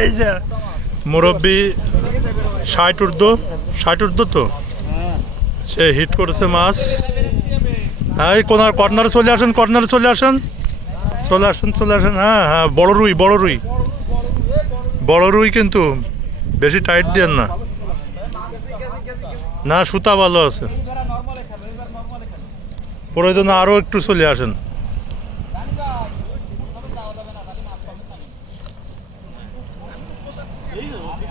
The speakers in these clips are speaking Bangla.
এই যে মুরব্বী ষাট ঊর্ধ্ব ষাট ঊর্ধ্ব তো? সে হিট করেছে মাছ। হ্যাঁ কোনার কর্নারে চলে আসেন, কর্নারে চলে আসেন। চলে আসেন চলে আসেন। হ্যাঁ হ্যাঁ বড় রুই বড় রুই। বড় রুই কিন্তু বেশি টাইট দেন না। না, সুতা ভালো আছে। প্রয়োজন আরও একটু চলে আসেন।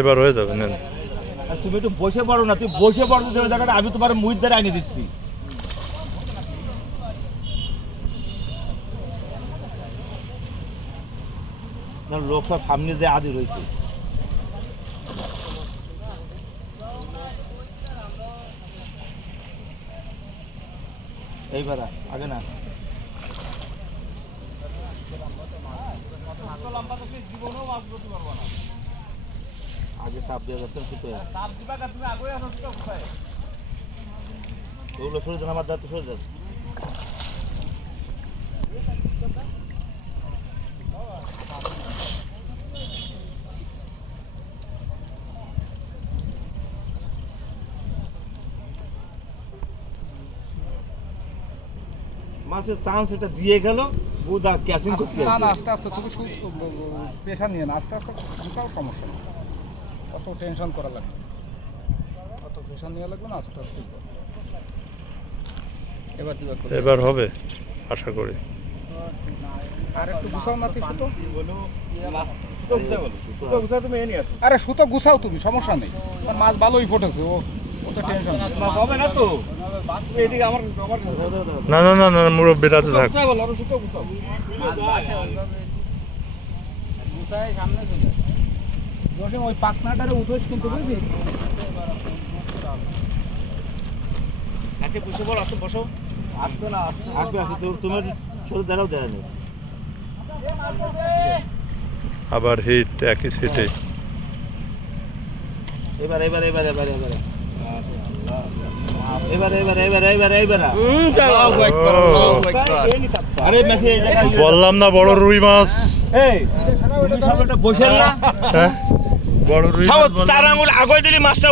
এবার হয়ে যাবে, নেন। তুমি একটু বসে পড়ো না, তুমি বসে পড়ো তো জায়গাটা আমি তোমার মুখ দ্বারা দিচ্ছি। লোক সব সামনে যে আজ রয়েছে এইবার ভাড়া আগে না। আগে চাপ দিয়ে যাচ্ছেন সুতো। ওগুলো সরে যান আমার দাঁত সরে যান মাছের চান্স এটা দিয়ে গেল বুদা ক্যাসিং করতে না না আস্তে আস্তে তুমি প্রেশার নিয়ে না আস্তে আস্তে বুঝাও সমস্যা। নেই অত টেনশন করা লাগবে অত প্রেশার নেওয়া লাগবে না আস্তে আস্তে। এবার। এবার হবে আশা করি। আর একটু গুছাও না তুই সুতো গুছাও তুমি সমস্যা নেই। মাছ ভালোই ফুটেছে ও। না না না না মুরব্বীরা তো থাক। না আবার হিট একই সিটে এবার এবার এবার এবার এবার। বললাম না বড় রুই মাছ। হ্যাঁ? বড় রুই চার আঙুল আগে দিলি মাছটা